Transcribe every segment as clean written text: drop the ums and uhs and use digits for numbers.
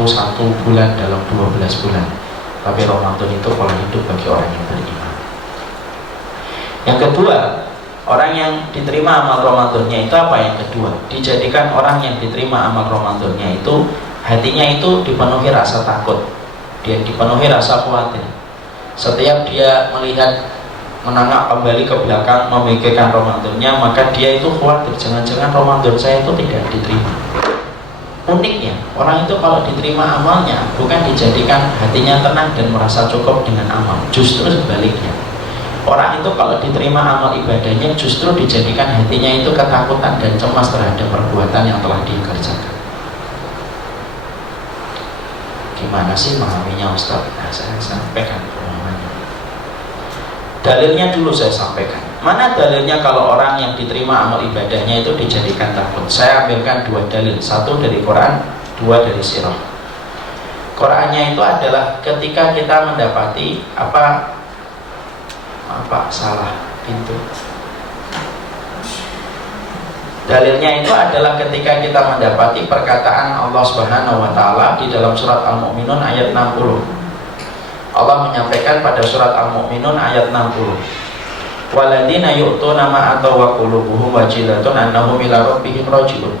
waktu 1 bulan dalam 12 bulan. Tapi Ramadan itu pola hidup bagi orang yang beriman. Yang kedua, orang yang diterima amal Ramadannya itu apa? Yang kedua, dijadikan orang yang diterima amal Ramadannya itu hatinya itu dipenuhi rasa takut, dia dipenuhi rasa khawatir. Setiap dia melihat menengok kembali ke belakang memikirkan Ramadannya, maka dia itu khawatir jangan-jangan Ramadan saya itu tidak diterima. Uniknya, orang itu kalau diterima amalnya bukan dijadikan hatinya tenang dan merasa cukup dengan amal, justru sebaliknya. Orang itu kalau diterima amal ibadahnya justru dijadikan hatinya itu ketakutan dan cemas terhadap perbuatan yang telah dia kerjakan. Gimana sih memahaminya Ustaz? Nah, saya sampaikan pemahamannya. Dalilnya dulu saya sampaikan. Mana dalilnya kalau orang yang diterima amal ibadahnya itu dijadikan takut? Saya ambilkan 2 dalil, 1 dari Quran, 2 dari sirah. Qurannya itu adalah ketika kita mendapati apa salah pintu. Dalilnya itu adalah ketika kita mendapati perkataan Allah Subhanahu wa taala di dalam surat Al-Mu'minun ayat 60. Allah menyampaikan pada surat Al-Mu'minun ayat 60. Waladina yu'tuna ma ataw wa qulubuhum wajilatun annahum ila rabbihim raji'un.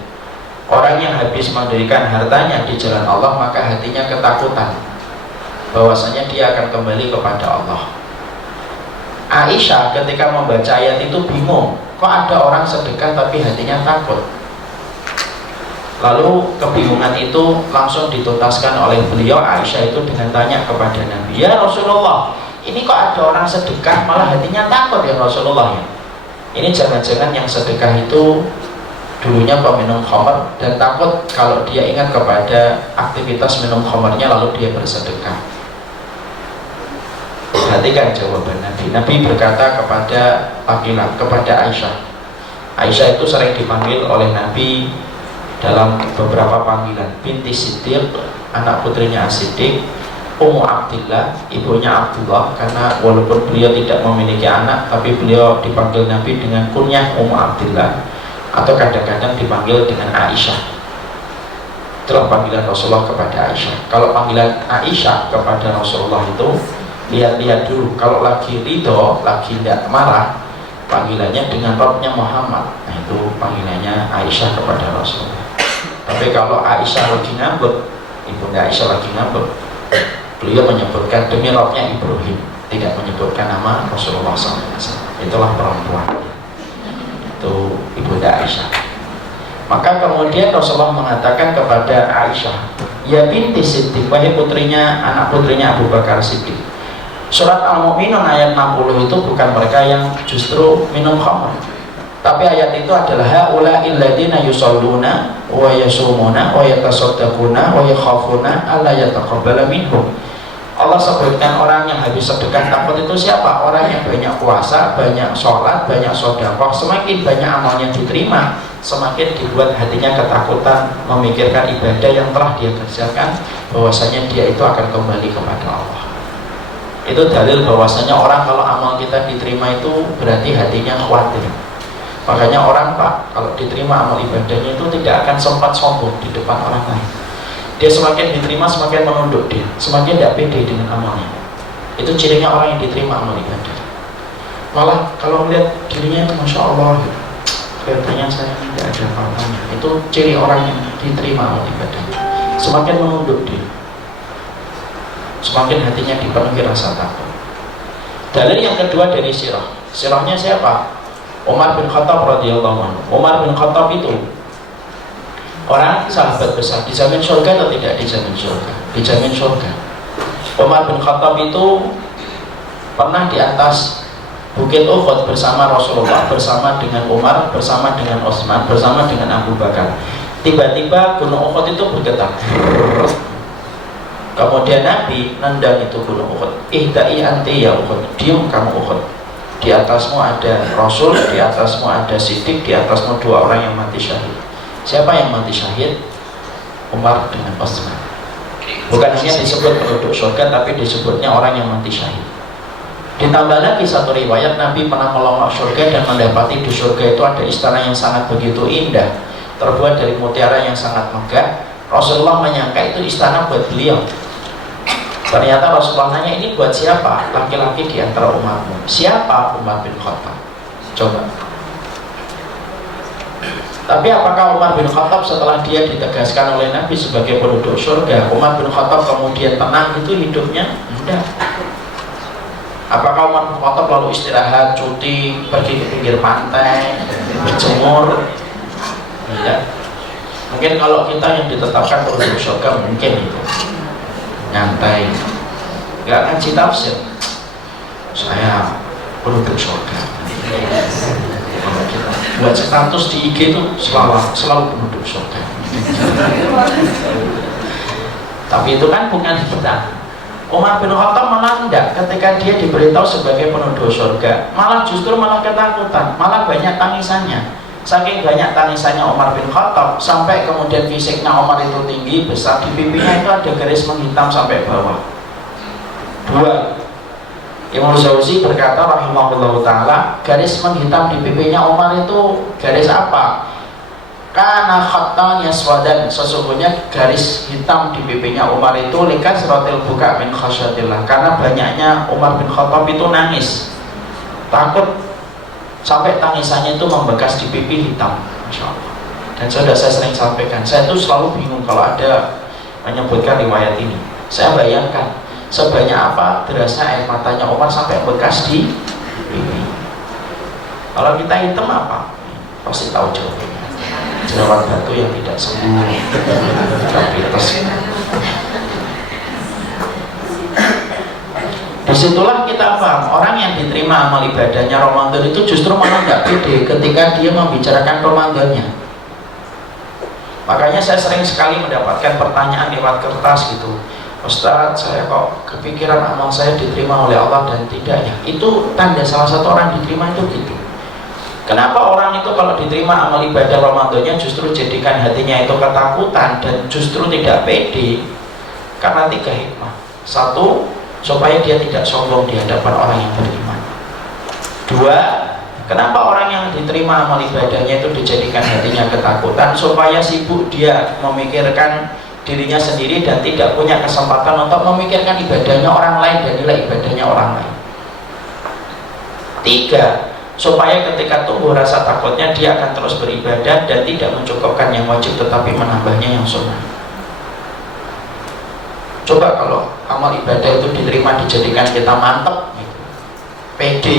Orang yang habis memberikan hartanya di jalan Allah maka hatinya ketakutan bahwasanya dia akan kembali kepada Allah. Aisyah ketika membaca ayat itu bingung, kok ada orang sedekah tapi hatinya takut. Lalu kebingungan itu langsung dituntaskan oleh beliau Aisyah itu dengan tanya kepada Nabi, ya Rasulullah, ini kok ada orang sedekah malah hatinya takut ya Rasulullah ya? Ini jangan-jangan yang sedekah itu dulunya peminum khamar dan takut kalau dia ingat kepada aktivitas minum khamarnya lalu dia bersedekah. Perhatikan jawaban Nabi. Nabi berkata kepada laki-laki, kepada Aisyah. Aisyah itu sering dipanggil oleh Nabi dalam beberapa panggilan, binti Siddiq, anak putrinya As-Siddiq, Ummu Abdillah, ibunya Abdullah, karena walaupun beliau tidak memiliki anak tapi beliau dipanggil Nabi dengan kunyah Ummu Abdillah, atau kadang-kadang dipanggil dengan Aisyah. Itulah panggilan Rasulullah kepada Aisyah. Kalau panggilan Aisyah kepada Rasulullah itu lihat-lihat dulu, kalau lagi ridho, lagi tidak marah, panggilannya dengan Rabbnya Muhammad. Nah itu panggilannya Aisyah kepada Rasulullah. Tapi kalau Aisyah lagi ngambek, ibunda Aisyah lagi ngambek, beliau menyebutkan demi Rabbnya Ibrahim, tidak menyebutkan nama Rasulullah SAW. Itulah perempuan, itu ibunda Aisyah. Maka kemudian Rasulullah mengatakan kepada Aisyah, ya binti Siddiq, wahai putrinya, anak putrinya Abu Bakar Siddiq. Surat Al-Mu'minun ayat 60 itu bukan mereka yang justru minum khamr, tapi ayat itu adalah haula'il ladzina yusalluna wa yasumuna wa yatasaddaquna wa yakhafuna alla yataqabbala minhum. Allah sebutkan orang yang habis sedekah takut itu siapa? Orang yang banyak puasa, banyak sholat, banyak sedekah. Semakin banyak amalnya diterima, semakin dibuat hatinya ketakutan memikirkan ibadah yang telah dia kerjakan, bahwasanya dia itu akan kembali kepada Allah. Itu dalil bahwasanya orang kalau amal kita diterima itu berarti hatinya khawatir. Makanya orang Pak kalau diterima amal ibadahnya itu tidak akan sempat sombong di depan orang lain. Dia semakin diterima semakin menunduk dia, semakin tidak pede dengan amalnya. Itu cirinya orang yang diterima amal ibadah. Malah kalau melihat dirinya itu Masya Allah, kelihatannya saya tidak ada apa-apanya. Itu ciri orang yang diterima amal ibadah. Semakin menunduk dia, semakin hatinya dipenuhi rasa takut. Dalil yang kedua dari sirah. Sirahnya siapa? Umar bin Khattab radhiyallahu anhu. Umar bin Khattab itu orang sahabat besar, dijamin surga atau tidak dijamin surga? Dijamin surga. Umar bin Khattab itu pernah di atas Bukit Uhud bersama Rasulullah, bersama dengan Umar, bersama dengan Utsman, bersama dengan Abu Bakar. Tiba-tiba gunung Uhud itu bergetar. Kemudian Nabi nendang itu gunung Uhud. Ihda'i anti ya Uhud, diam kamu Uhud. Di atasmu ada Rasul, di atasmu ada Siddiq, di atasmu 2 orang yang mati syahid. Siapa yang mati syahid? Umar dengan Utsman. Bukan hanya disebut penduduk surga, tapi disebutnya orang yang mati syahid. Ditambah lagi satu riwayat, Nabi pernah melongok surga dan mendapati di surga itu ada istana yang sangat begitu indah, terbuat dari mutiara yang sangat megah, Rasulullah menyangka itu istana buat beliau. Ternyata Rasulullah nanya, ini buat siapa? Laki-laki di antara umatmu. Siapa? Umar bin Khattab. Coba. Tapi apakah Umar bin Khattab setelah dia ditegaskan oleh Nabi sebagai penduduk surga, Umar bin Khattab kemudian tenang gitu hidupnya? Tidak. Apakah Umar bin Khattab lalu istirahat, cuti, pergi ke pinggir pantai, berjemur? Tidak. Mungkin kalau kita yang ditetapkan penduduk surga mungkin itu nyantai, nggak ngaji tafsir, saya penduduk surga. Kalau kita buat status di IG itu selalu penduduk surga. Tapi itu kan bukan kita. Umar bin Khattab malah enggak, ketika dia diberitahu sebagai penduduk surga, malah justru malah ketakutan, malah banyak tangisannya. Saking banyak tangisannya Umar bin Khattab, sampai kemudian fisiknya Umar itu tinggi, besar, di pipinya itu ada garis menghitam sampai bawah. 2. Imam Jauzi berkata rahimahullah ta'ala, garis menghitam di pipinya Umar itu garis apa? Kana khattan yaswadan, sesungguhnya garis hitam di pipinya Umar itu likas rotil buka min khasyatillah, karena banyaknya Umar bin Khattab itu nangis, takut sampai tangisannya itu membekas di pipi hitam. Masya Allah. Dan sudah saya sering sampaikan, saya itu selalu bingung kalau ada menyebutkan riwayat ini. Saya bayangkan sebanyak apa derasnya air matanya Umar sampai bekas di pipi. Kalau kita hitam apa? Pasti tahu jawabannya. Jerawat batu yang tidak sembuh, diabetes. Disitulah kita paham, orang yang diterima amal ibadahnya Ramadan itu justru malah nggak pede ketika dia membicarakan Ramadannya. Makanya saya sering sekali mendapatkan pertanyaan lewat kertas gitu, Ustadz, saya kok kepikiran amal saya diterima oleh Allah dan tidak ya. Itu tanda salah satu orang diterima itu gitu. Kenapa orang itu kalau diterima amal ibadah Ramadannya justru jadikan hatinya itu ketakutan dan justru tidak pede? Karena 3 hikmah. 1, supaya dia tidak sombong di hadapan orang yang beriman. 2, kenapa orang yang diterima amal ibadahnya itu dijadikan hatinya ketakutan? Supaya sibuk dia memikirkan dirinya sendiri dan tidak punya kesempatan untuk memikirkan ibadahnya orang lain dan nilai ibadahnya orang lain. 3, supaya ketika tumbuh rasa takutnya dia akan terus beribadah dan tidak mencukupkan yang wajib tetapi menambahnya yang sunnah. Coba kalau amal ibadah itu diterima dijadikan kita mantep gitu, pede,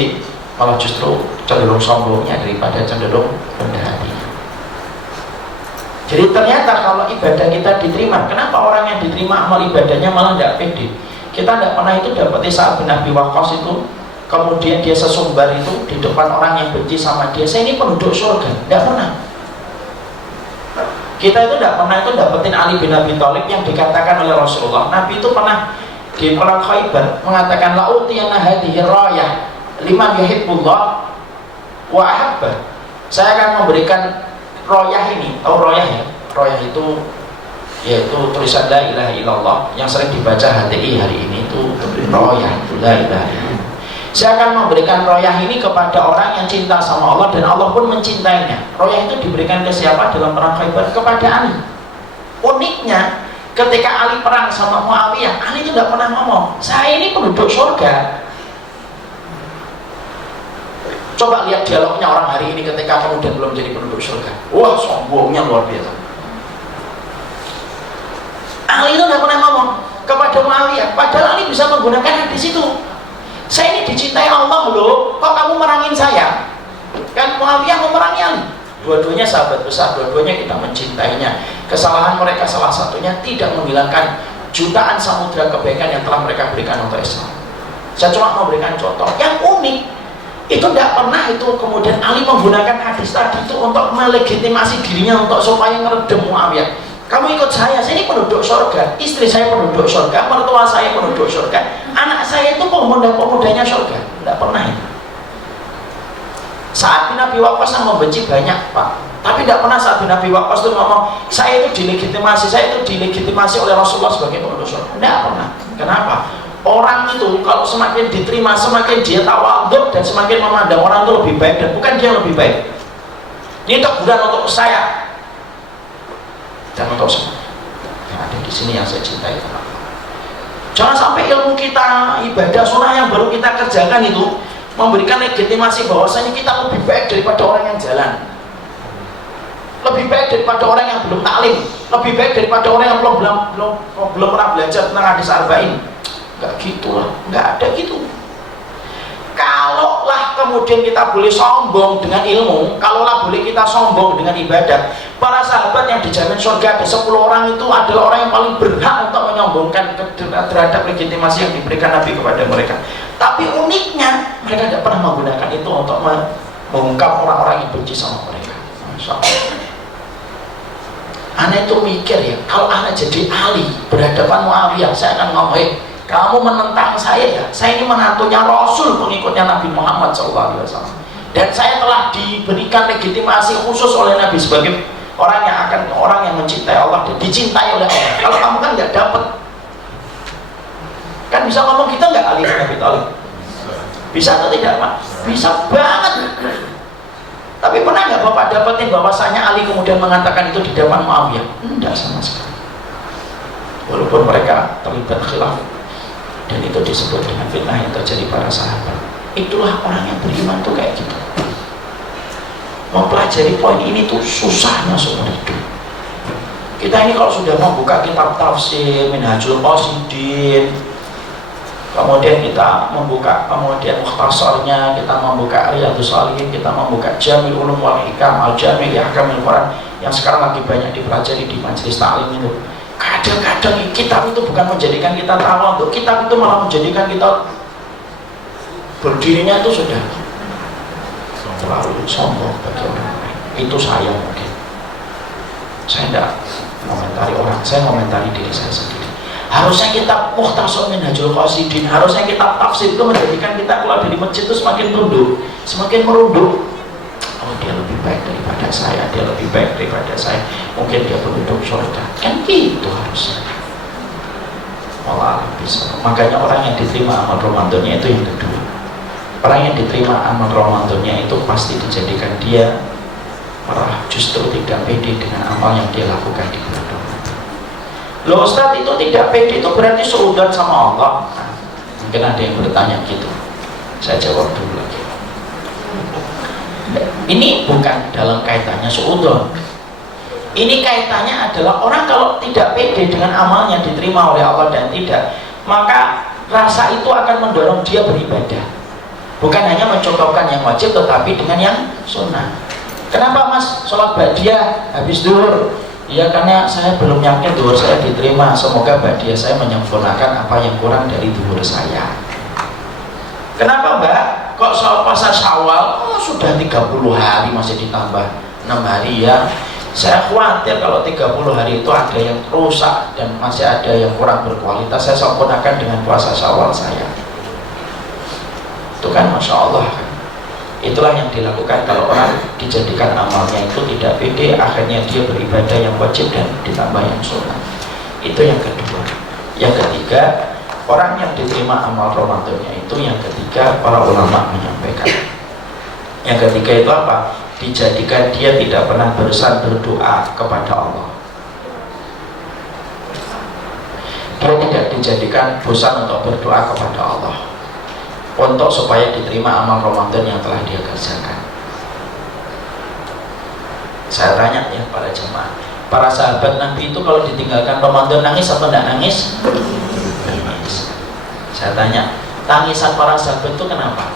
malah justru cenderung sombongnya daripada cenderung rendah hatinya. Jadi ternyata kalau ibadah kita diterima, kenapa orang yang diterima amal ibadahnya malah tidak pede? Kita tidak pernah itu dapati saat bin Abi Waqqas itu kemudian dia sesumbar itu di depan orang yang benci sama dia, saya ini penduduk surga, tidak pernah. Kita itu tidak pernah itu dapetin Ali bin Abi Thalib yang dikatakan oleh Rasulullah. Nabi itu pernah di perang Khaybar mengatakan la'utiyana hadhihi rayah liman yuhibbullah wa ahabba. Saya akan memberikan royah ini, tahu royah ya? Royah itu yaitu tulisan la ilaha illallah yang sering dibaca HTI hari ini, itu royah, la ilaha illallah. Saya akan memberikan royah ini kepada orang yang cinta sama Allah dan Allah pun mencintainya. Royah itu diberikan ke siapa dalam perang Khaybar? Kepada Ali. Uniknya ketika Ali perang sama Muawiyah, Ali itu tidak pernah ngomong saya ini penduduk surga. Coba lihat dialognya orang hari ini ketika kemudian belum jadi penduduk surga. Wah, sombongnya luar biasa. Ali itu tidak pernah ngomong kepada Muawiyah, padahal Ali bisa menggunakan hadis itu. Saya ini dicintai Allah loh, kok kamu merangin saya? Kan Muawiyah memerangi Ali. Dua-duanya sahabat besar, dua-duanya kita mencintainya. Kesalahan mereka salah satunya tidak menghilangkan jutaan samudra kebaikan yang telah mereka berikan untuk Islam. Saya cuma memberikan contoh yang unik. Itu tidak pernah itu kemudian Ali menggunakan hadis tadi itu untuk melegitimasi dirinya untuk supaya meredam Muawiyah. Kamu ikut saya ini penduduk surga, istri saya penduduk surga, mertua saya penduduk surga, anak saya itu pemuda-pemudanya surga. Tidak pernah itu. Saat bin Abi Waqqas membenci banyak Pak, tapi tidak pernah saat bin Abi Waqqas itu ngomong saya itu dilegitimasi oleh Rasulullah sebagai penduduk surga. Tidak pernah. Kenapa? Orang itu kalau semakin diterima, semakin dia tawadhu dan semakin memandang orang itu lebih baik dan bukan dia lebih baik. Ini teguran untuk saya dan untuk semua. di sini yang saya cintai. Jangan sampai ilmu kita, ibadah sunnah yang baru kita kerjakan itu memberikan legitimasi bahwasanya kita lebih baik daripada orang yang jalan, lebih baik daripada orang yang belum taklim, lebih baik daripada orang yang belum pernah belajar tentang hadis arba'in. Enggak gitulah, enggak ada gitu. Kalaulah kemudian kita boleh sombong dengan ilmu, kalaulah boleh kita sombong dengan ibadah, para sahabat yang dijamin surga ada 10 orang itu adalah orang yang paling berhak untuk menyombongkan terhadap legitimasi yang diberikan Nabi kepada mereka. Tapi uniknya mereka tidak pernah menggunakan itu untuk mengungkap orang-orang yang benci sama mereka. Masya Allah. Anak itu mikir ya, kalau anak jadi Ali berhadapan Muawiyah, saya akan ngomong, kamu menentang saya ya, saya ini menantunya Rasul, pengikutnya Nabi Muhammad SAW, dan saya telah diberikan legitimasi khusus oleh Nabi sebagai orang yang mencintai Allah dan dicintai oleh Allah. Kalau kamu kan nggak dapat, kan bisa ngomong kita nggak Ali bin Abi Thalib? Bisa atau tidak Pak? Bisa banget. Tapi pernah nggak Bapak dapetin bahwasanya Ali kemudian mengatakan itu di depan Muawiyah? Enggak sama sekali. Walaupun mereka terlibat khilaf, dan itu disebut dengan fitnah yang terjadi para sahabat. Itulah orang yang beriman tuh kayak gitu. Mempelajari poin ini tuh susahnya seumur hidup. Kita ini kalau sudah membuka kitab tafsir, Minhajul Qasidin, kemudian kita membuka kemudian mukhtasarnya, kita membuka Riyadhus Shalihin, kita membuka Jami' Ulum wal Hikam, Al-Jami' li Ahkamil Quran yang sekarang lagi banyak dipelajari di majelis ta'lim itu. Kadang-kadang kitab itu bukan menjadikan kita tawadhu, kitab itu malah menjadikan kita berdirinya itu sudah terlalu sombong bagi orang lain. Itu saya mungkin. Saya tidak komentari orang, saya komentari diri saya sendiri. Harusnya kitab Mukhtasar Minhajul Qasidin, harusnya kitab tafsir itu menjadikan kita keluar dari masjid itu semakin tunduk, semakin merunduk. Oh, dia lebih baik daripada saya, dia lebih baik daripada saya, mungkin dia penduduk surga, kan gitu harusnya. Malah bisa. Makanya orang yang diterima amal Ramadannya itu yang kedua, orang yang diterima amal Ramadannya itu pasti dijadikan dia malah justru tidak pede dengan amal yang dia lakukan di bulan Ramadan. Loh Ustaz, itu tidak pede itu berarti seudon sama Allah? Nah, mungkin ada yang bertanya gitu, saya jawab dulu lagi. Ini bukan dalam kaitannya suudon. Ini kaitannya adalah orang kalau tidak pede dengan amalnya diterima oleh Allah dan tidak, maka rasa itu akan mendorong dia beribadah. Bukan hanya mencukupkan yang wajib, tetapi dengan yang sunnah. Kenapa Mas sholat ba'diyah habis duhur? Ya karena saya belum yakin duhur saya diterima. Semoga ba'diyah saya menyempurnakan apa yang kurang dari duhur saya. Kenapa Mbak? Kok soal puasa Syawal sudah 30 hari masih ditambah 6 hari ya? Saya khawatir kalau 30 hari itu ada yang rusak dan masih ada yang kurang berkualitas, saya sempurnakan dengan puasa Syawal saya. Itu kan Masya Allah kan? Itulah yang dilakukan kalau orang dijadikan amalnya itu tidak pede, akhirnya dia beribadah yang wajib dan ditambah yang sunnah. Itu yang kedua. Yang ketiga, orang yang diterima amal Ramadannya itu yang ketiga para ulama menyampaikan. Yang ketiga itu apa? Dijadikan dia tidak pernah bosan berdoa kepada Allah. Dia tidak dijadikan bosan untuk berdoa kepada Allah untuk supaya diterima amal Ramadan yang telah dia kerjakan. Saya tanya ya para jemaah, para sahabat Nabi itu kalau ditinggalkan Ramadan nangis atau tidak nangis? Nangis. Saya tanya, tangisan para sahabat itu kenapa?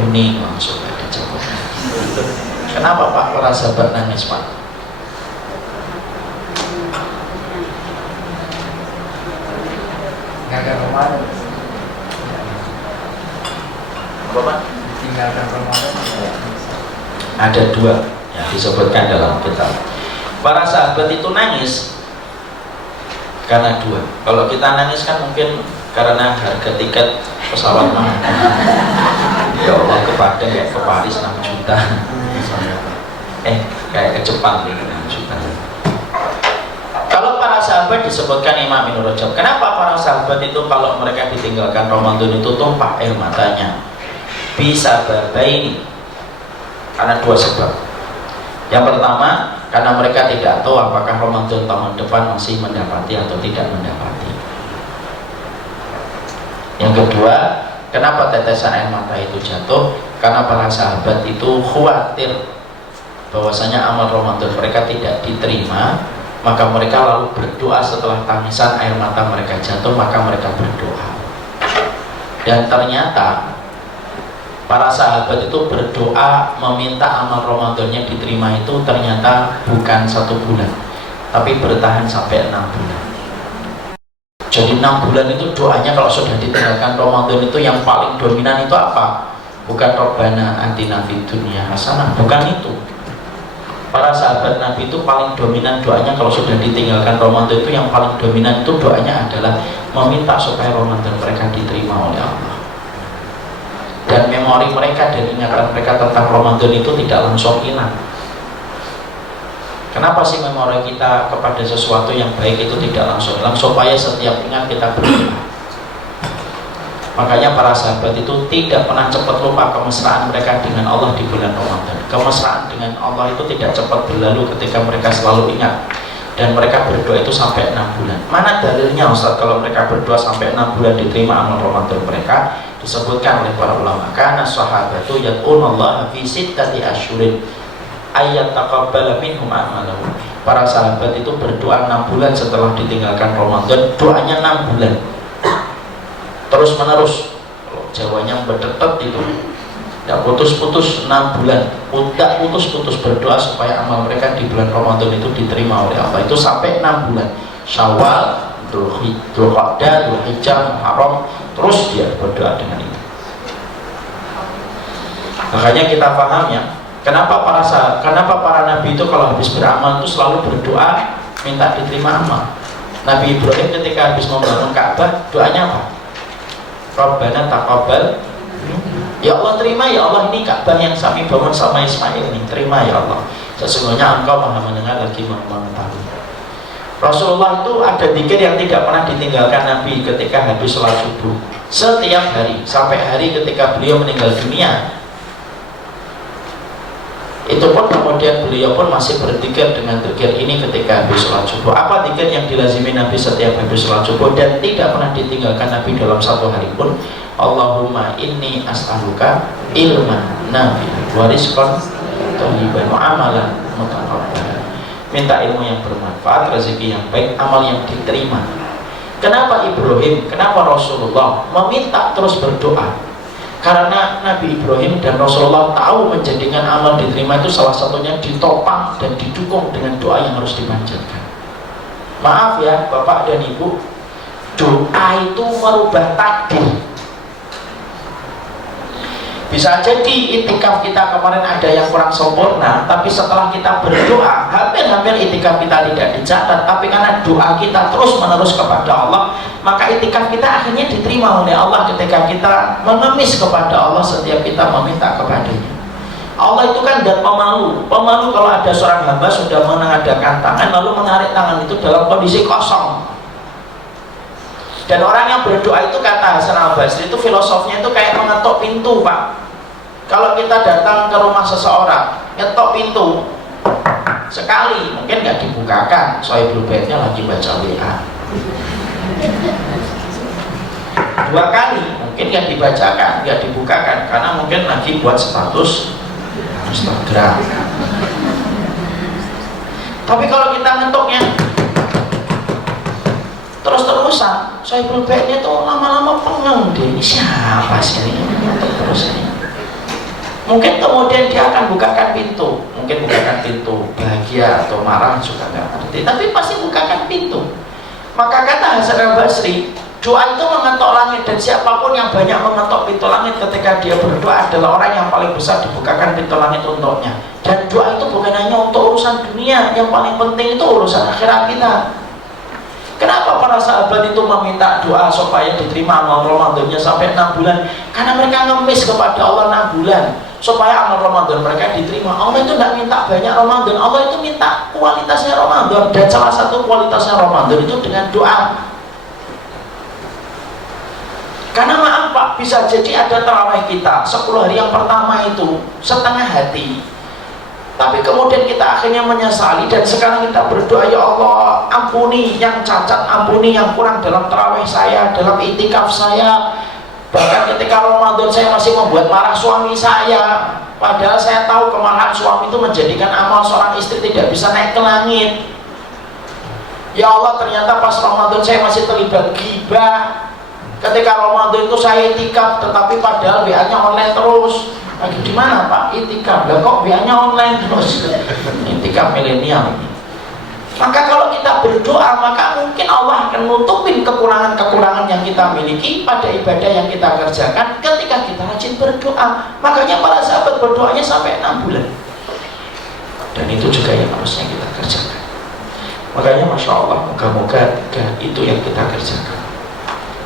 Hening langsung ada jawaban. Kenapa Pak para sahabat nangis Pak? Nggak ada Ramadan. Apa Pak? Ditinggalkan Ramadan. Ada dua yang disebutkan dalam kitab. Para sahabat itu nangis karena dua. Kalau kita nangis kan mungkin karena harga tiket pesawat mahal. Ya Allah, ke Padang kayak ke Paris 6 juta. Kayak ke Jepang 6 juta. Kalau para sahabat disebutkan Imam Ibnu Rajab, kenapa para sahabat itu kalau mereka ditinggalkan Ramadan itu tumpah air matanya? Bisa berbaini karena dua sebab. Yang pertama, karena mereka tidak tahu apakah Ramadan tahun depan masih mendapati atau tidak mendapati. Yang kedua, kenapa tetesan air mata itu jatuh? Karena para sahabat itu khawatir bahwasanya amal Ramadan mereka tidak diterima, maka mereka lalu berdoa setelah tangisan air mata mereka jatuh, maka mereka berdoa. Dan ternyata para sahabat itu berdoa meminta amal Ramadannya diterima itu ternyata bukan 1 bulan, tapi bertahan sampai 6 bulan. Jadi 6 bulan itu doanya kalau sudah ditinggalkan Ramadan itu yang paling dominan itu apa? Bukan Rabbana atina fid dunya hasanah, bukan itu. Para sahabat Nabi itu paling dominan doanya kalau sudah ditinggalkan Ramadan itu yang paling dominan itu doanya adalah meminta supaya Ramadan mereka diterima oleh Allah. Dan memori mereka dan ingatan mereka tentang Ramadan itu tidak langsung hilang. Kenapa sih memori kita kepada sesuatu yang baik itu tidak langsung hilang? Supaya setiap ingat kita berdoa. Makanya para sahabat itu tidak pernah cepat lupa kemesraan mereka dengan Allah di bulan Ramadan. Kemesraan dengan Allah itu tidak cepat berlalu ketika mereka selalu ingat. Dan mereka berdoa itu sampai 6 bulan. Mana dalilnya Ustaz kalau mereka berdoa sampai 6 bulan diterima amal Ramadan mereka? Disebutkan oleh para ulama, karena sahabatu yad'unallaha fi sittati asyhurin ayat taqabbala minhum a'malahum. Para sahabat itu berdoa 6 bulan setelah ditinggalkan Ramadan, doanya 6 bulan terus menerus. Kalau Jawanya berdetet itu tidak putus-putus 6 bulan, tidak putus-putus berdoa supaya amal mereka di bulan Ramadan itu diterima oleh Allah. Itu sampai 6 bulan, Syawal, Dzulqa'dah, Dzulhijjah, Muharram, terus dia berdoa dengan itu. Makanya kita paham ya, kenapa para nabi itu kalau habis beramal itu selalu berdoa minta diterima amal. Nabi Ibrahim ketika habis membangun Ka'bah, doanya apa? Rabbana taqabbal. Ya Allah, terima ya Allah, ini Ka'bah yang kami bangun sama Ismail ini, terima ya Allah. Sesungguhnya Engkau Maha mendengar lagi Maha mengetahui. Rasulullah itu ada zikir yang tidak pernah ditinggalkan Nabi ketika habis sholat subuh. Setiap hari, sampai hari ketika beliau meninggal dunia, itu pun kemudian beliau pun masih berzikir dengan zikir ini ketika habis sholat subuh. Apa zikir yang dilazimi Nabi setiap habis sholat subuh dan tidak pernah ditinggalkan Nabi dalam 1 hari pun? Allahumma inni as'aluka ilman nafi'an wa rizqan thayyiban wa amalan mutaqabbalan. Minta ilmu yang bermanfaat, rezeki yang baik, amal yang diterima. Kenapa Ibrahim, kenapa Rasulullah meminta terus berdoa? Karena Nabi Ibrahim dan Rasulullah tahu menjadikan amal diterima itu salah satunya ditopang dan didukung dengan doa yang harus dipanjatkan. Maaf ya Bapak dan Ibu, doa itu merubah takdir. Bisa jadi itikaf kita kemarin ada yang kurang sempurna, tapi setelah kita berdoa, hampir-hampir itikaf kita tidak dicatat, tapi karena doa kita terus menerus kepada Allah, maka itikaf kita akhirnya diterima oleh Allah ketika kita mengemis kepada Allah setiap kita meminta kepadanya. Allah itu kan dan pemalu kalau ada seorang hamba sudah mengadakan tangan lalu menarik tangan itu dalam kondisi kosong. Dan orang yang berdoa itu kata Hasan al-Basri itu filosofnya itu kayak mengetuk pintu, Pak. Kalau kita datang ke rumah seseorang, ngetok pintu sekali, mungkin nggak dibukakan, soalnya bluebird-nya lagi baca WA. 2 kali, mungkin nggak dibacakan, nggak dibukakan, karena mungkin lagi buat status Instagram. Tapi kalau kita ngetoknya terus-terusan, saya bluebird-nya tuh lama-lama pengeng deh, ini siapa sih ini terus ini. Mungkin kemudian dia akan bukakan pintu, mungkin bukakan pintu bahagia atau marah juga nggak ngerti, tapi pasti bukakan pintu. Maka kata Hasan al-Basri, doa itu mengetok langit, dan siapapun yang banyak mengetok pintu langit ketika dia berdoa adalah orang yang paling besar dibukakan pintu langit untuknya. Dan doa itu bukan hanya untuk urusan dunia, yang paling penting itu urusan akhirat kita. Kenapa para sahabat itu meminta doa supaya diterima amal Ramadannya sampai 6 bulan? Karena mereka ngemis kepada Allah 6 bulan supaya amal Ramadan mereka diterima. Allah itu tidak minta banyak Ramadan, Allah itu minta kualitasnya Ramadan, dan salah satu kualitasnya Ramadan itu dengan doa. Karena maaf Pak, bisa jadi ada tarawih kita 10 hari yang pertama itu setengah hati, Tapi kemudian kita akhirnya menyesali dan sekarang kita berdoa, ya Allah ampuni yang cacat, ampuni yang kurang dalam tarawih saya, dalam itikaf saya. Bahkan ketika Ramadan saya masih membuat marah suami saya, padahal saya tahu kemarahan suami itu menjadikan amal seorang istri tidak bisa naik ke langit. Ya Allah, ternyata pas Ramadan saya masih terlibat ghibah. Ketika Ramadan itu saya itikaf, tetapi padahal WA-nya online terus. Lagi di mana Pak? Itikaf. Lah kok WA-nya online terus? Itikaf milenial ini. Maka kalau kita berdoa, maka mungkin Allah akan nutupin kekurangan-kekurangan yang kita miliki pada ibadah yang kita kerjakan ketika kita rajin berdoa. Makanya para sahabat berdoanya sampai 6 bulan. Dan itu juga yang harusnya kita kerjakan. Makanya Masya Allah, moga-moga itu yang kita kerjakan.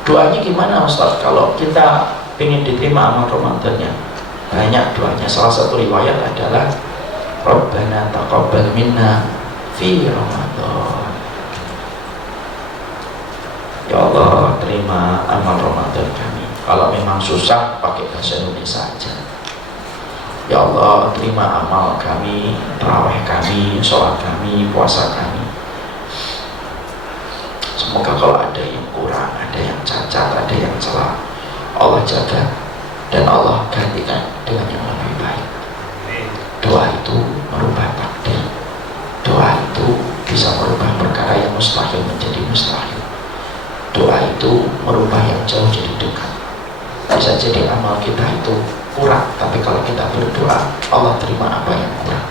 Doanya gimana Ustaz? Kalau kita ingin diterima amal Ramadannya, banyak doanya. Salah satu riwayat adalah Rabbana taqabbal minna fi Ramadan. Ya Allah, terima amal Ramadan kami. Kalau memang susah, pakai bahasa Indonesia aja. Ya Allah, terima amal kami, tarawih kami, sholat kami, puasa kami. Semoga kalau ada yang kurang, ada yang cacat, ada yang salah, Allah jaga dan Allah gantikan dengan yang lebih baik. Doa itu merubah takdir. Doa itu bisa merubah perkara yang mustahil menjadi mustahil. Doa itu merubah yang jauh jadi dekat. Bisa jadi amal kita itu kurang, tapi kalau kita berdoa, Allah terima apa yang kurang.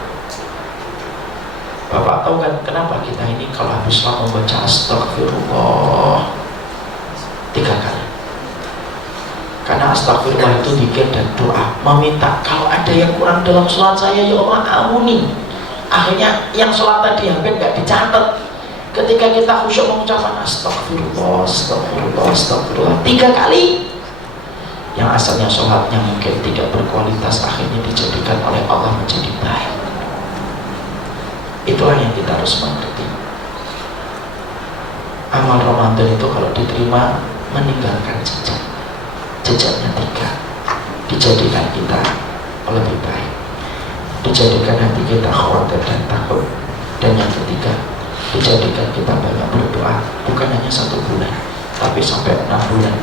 Bapak tahu kan kenapa kita ini kalau habis sholat membaca astagfirullah 3 kali? Karena astagfirullah itu zikir dan doa, meminta kalau ada yang kurang dalam sholat saya, ya Allah ampuni. Akhirnya yang sholat tadi hampir nggak dicatat. Ketika kita khusyuk mengucapkan astagfirullah, astagfirullah, astagfirullah 3 kali, yang asalnya sholatnya mungkin tidak berkualitas akhirnya dijadikan oleh Allah menjadi baik. Itulah yang kita harus mengerti. Amal Ramadan itu kalau diterima meninggalkan jejak. Jejaknya 3, dijadikan kita lebih baik, dijadikan hati kita khawatir dan takut, dan yang ketiga dijadikan kita banyak berdoa, bukan hanya 1 bulan tapi sampai 6 bulan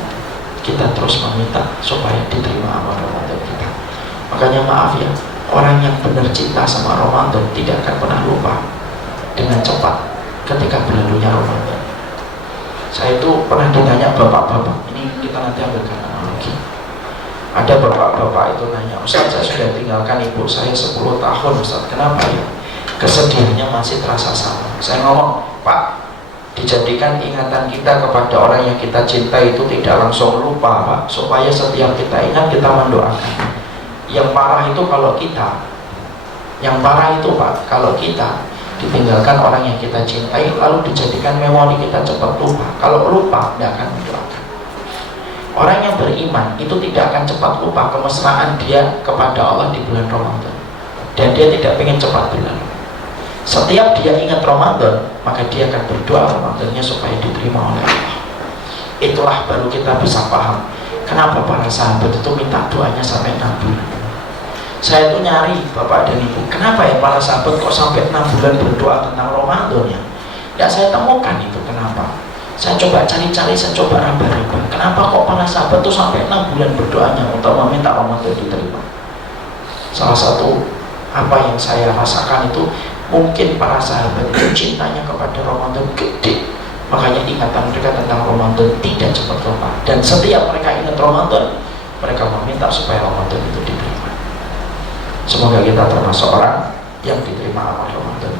kita terus meminta supaya diterima amal Ramadan kita. Makanya maaf ya, orang yang benar cinta sama Ramadan tidak akan pernah lupa dengan cepat ketika berlalunya Ramadan. Saya itu pernah ditanya bapak-bapak, ini kita nanti ambilkan analogi. Ada bapak-bapak itu nanya, Ustaz saya sudah tinggalkan ibu saya 10 tahun Ustaz, kenapa ya? Kesedihannya masih terasa sama. Saya ngomong, Pak, dijadikan ingatan kita kepada orang yang kita cintai itu tidak langsung lupa Pak, supaya setiap kita ingat kita mendoakan. Yang parah itu kalau kita, yang parah itu Pak, kalau kita ditinggalkan orang yang kita cintai lalu dijadikan memori kita cepat lupa. Kalau lupa tidak akan mendoakan. Orang yang beriman itu tidak akan cepat lupa kemesraan dia kepada Allah di bulan Ramadan, dan dia tidak ingin cepat berlalu. Setiap dia ingat Ramadan, maka dia akan berdoa Ramadannya supaya diterima oleh Allah. Itulah baru kita bisa paham kenapa para sahabat itu minta doanya sampai 6 bulan. Saya itu nyari Bapak dan Ibu, kenapa ya para sahabat kok sampai 6 bulan berdoa tentang Ramadan ya? Tidak saya temukan itu kenapa. Saya coba cari-cari, saya coba raba-raba, kenapa kok para sahabat itu sampai 6 bulan berdoanya untuk meminta Ramadan diterima. Salah satu apa yang saya rasakan itu, mungkin para sahabat itu cintanya kepada Ramadan gede, makanya ingatan mereka tentang Ramadan tidak cepat lupa, dan setiap mereka ingat Ramadan, mereka meminta supaya Ramadan itu diterima. Semoga kita termasuk orang yang diterima amal Ramadan.